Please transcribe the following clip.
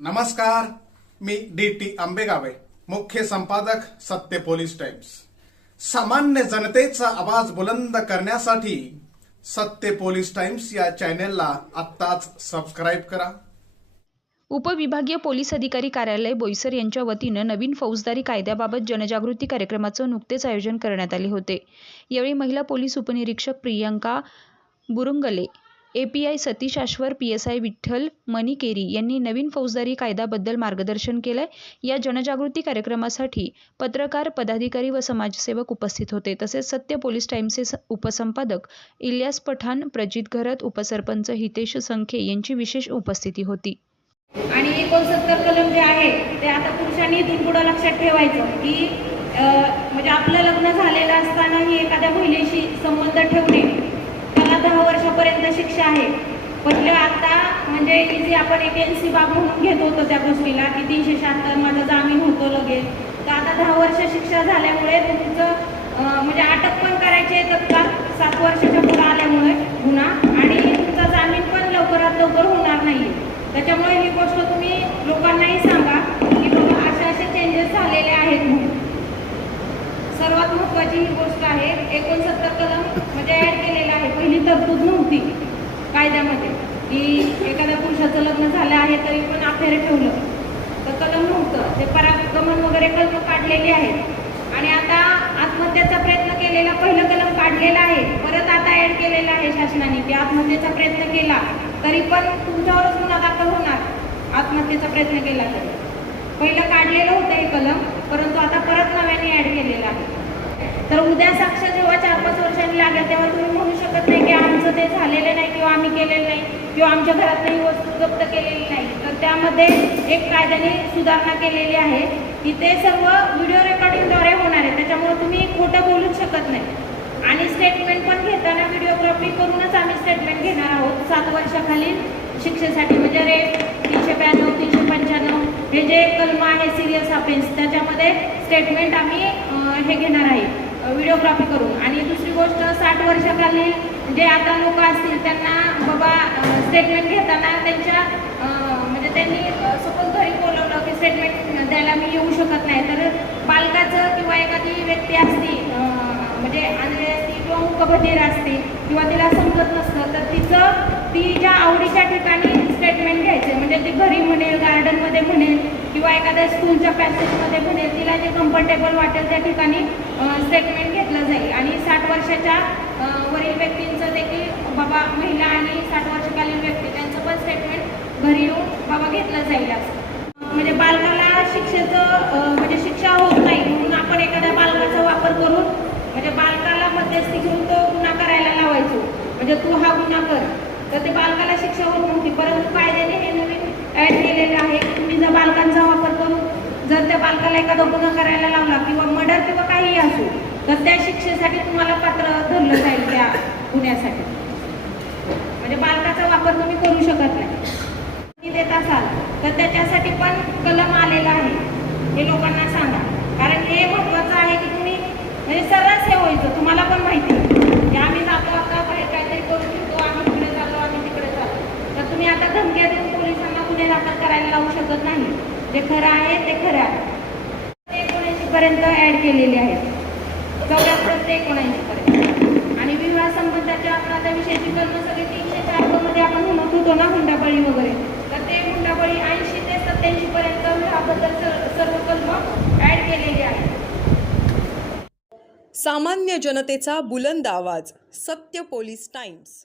नमस्कार मी D T आंबेगावे मुख्य संपादक सत्य पोलीस टाइम्स. सामान्य जनतेचा आवाज बुलंद करण्यासाठी सत्य पोलीस टाइम्स या चॅनेलला आत्ताच सबस्क्राईब करा. उपविभागीय पोलीस अधिकारी कार्यालय बोईसर यांच्या वतीनं नवीन फौजदारी कायद्याबाबत जनजागृती कार्यक्रमाचं नुकतेच आयोजन करण्यात आले होते. यावेळी महिला पोलीस उपनिरीक्षक Priyanka Burungale API Satish Ashwar P S I Vitthal Manikeri यांनी नवीन फौजदारी कायद्याबद्दल मार्गदर्शन केलंय. या जनजागृती कार्यक्रमासाठी पत्रकार पदाधिकारी व समाजसेवक उपस्थित होते. तसेच सत्य पोलीस टाईमचे उपसंपादक इलियास पठाण प्रजित घरत उपसरपंच हितेश संखे यांची विशेष उपस्थिती होती. आणि एकोणसत्तर कलम जे आहे ते आता पुरुषांनी इथून पुढं लक्षात ठेवायचं की म्हणजे आपलं लग्न झालेलं असतानाही एखाद्या महिलेशी संबंध ठेवणे त्याला दहा पर्यंत शिक्षा आहे. पहिलं आता म्हणजे इथे आपण एक एन सी बाब म्हणून घेत होतो त्या गोष्टीला की तीनशे शहात्तर माझा जामीन होतो लगेच. तर आता दहा वर्ष शिक्षा झाल्यामुळे तुमचं म्हणजे अटक पण करायची आहे तत्काळ सात वर्षाच्या पुढे आल्यामुळे गुन्हा आणि तुमचा जामीन पण लवकरात लवकर होणार नाही त्याच्यामुळे ही गोष्ट तुम्ही लोकांनाही सांगा की बाबा असे असे चेंजेस झालेले आहेत. महत्वाची ही गोष्ट आहे. एकोणसत्तर कलम म्हणजे ॲड केलेलं आहे. पहिली तरतूद नव्हती कायद्यामध्ये. की एखाद्या पुरुषाचं लग्न झालं आहे तरी पण अखेर ठेवलं. तर कलम नव्हतं. ते परागमन वगैरे कलम काढलेली आहेत. आणि आता आत्महत्याचा प्रयत्न केलेला पहिलं कलम काढलेलं आहे. परत आता ॲड केलेलं आहे शासनाने की आत्महत्येचा प्रयत्न केला तरी पण तुमच्यावरच गुन्हा दाखल होणार. आत्महत्येचा प्रयत्न केला तरी. पहिलं काढलेलं होतं हे कलम परंतु आता परत नव्याने ॲड केलेलं आहे. तर उद्या साक्ष जेव्हा चार पाच वर्षांनी लागेल तेव्हा तुम्ही म्हणू शकत नाही की आमचं ते झालेलं नाही किंवा आम्ही केलेलं नाही किंवा आमच्या घरात ही वस्तू जप्त केलेली नाही. तर त्यामध्ये एक कायद्याने सुधारणा केलेली आहे की ते सर्व व्हिडिओ रेकॉर्डिंगद्वारे होणार आहे. त्याच्यामुळे तुम्ही खोटं बोलूच शकत नाही. आणि स्टेटमेंट पण घेताना व्हिडिओग्राफी करूनच आम्ही स्टेटमेंट घेणार आहोत. सात वर्षाखालील शिक्षेसाठी म्हणजे रेट तीनशे ब्याण्णव तीनशे पंच्याण्णव हे जे कलम आहे सिरियस अफेन्स त्याच्यामध्ये स्टेटमेंट आम्ही हे घेणार आहे. व्हिडिओग्राफी करून. आणि दुसरी गोष्ट साठ वर्षाखाली जे आता लोक असतील त्यांना बाबा स्टेटमेंट घेताना त्यांच्या म्हणजे त्यांनी सपोज घरी बोलवलं की स्टेटमेंट द्यायला मी येऊ शकत नाही तर पालकाचं किंवा एखादी व्यक्ती असती म्हणजे आंधळी असती किंवा मुकबधीर असते किंवा तिला समजत नसतं तर तिचं तिच्या आवडीच्या ठिकाणी स्टेटमेंट घ्यायचे म्हणजे ती घरी म्हणेल गार्डनमध्ये म्हणेल किंवा एखाद्या स्कूलच्या पॅसेजमध्ये म्हणेल तिला जे कम्फर्टेबल वाटेल त्या ठिकाणी स्टेटमेंट घेतलं जाईल. आणि साठ वर्षाच्या वरील व्यक्तींचं देखील बाबा महिला आणि साठ वर्षकालीन व्यक्ती त्यांचं पण स्टेटमेंट घरी येऊन बाबा घेतलं जाईल असं म्हणजे बालकाला शिक्षेचं म्हणजे शिक्षा होत नाही म्हणून आपण एखाद्या बालकाचा वापर करून म्हणजे बालकाला मध्यस्थी घेऊन तो गुन्हा करायला लावायचो. म्हणजे तू हा गुन्हा कर. तर ते बालकाला शिक्षा होत नव्हती. परंतु कायद्याने हे नवीन ॲड केलेलं आहे की तुम्ही जर बालकांचा वापर करून तुम्हाला एखादा गुन्हा करायला लावला किंवा मर्डर किंवा काहीही असो तर त्या शिक्षेसाठी तुम्हाला पात्र धरलं जाईल त्या गुन्ह्यासाठी. म्हणजे बालकाचा वापर तुम्ही करू शकत नाही. तुम्ही देत असाल तर त्याच्यासाठी पण कलम आलेला आहे. हे लोकांना सांगा. कारण हे महत्त्वाचं आहे की तुम्ही म्हणजे सर्रास हे व्हायचं. तुम्हाला पण माहिती की आम्ही जातो आता बाहेर काहीतरी करू शकतो आम्ही तिकडे चाललो आम्ही तिकडे चाललो. तर तुम्ही आता धमक्या देऊन पोलिसांना गुन्हे दाखल करायला लावू शकत नाही. जे खरं आहे ते खरं आहे. पर्यंत ॲड केलेले आहेत. चौऱ्याहत्तर ते एकोणऐंशी पर्यंत आणि विवाह संबंधाच्या अपराधाविषयीची कलम सगळी तीनशे चारमध्ये आपण म्हणत होतो ना हुंडाबळी वगैरे. तर ते हुंडाबळी ऐंशी ते सत्याऐंशी पर्यंत विवाहाबद्दल सर्व कलम ॲड केलेली आहेत. सामान्य जनतेचा बुलंद आवाज सत्य पोलीस टाइम्स.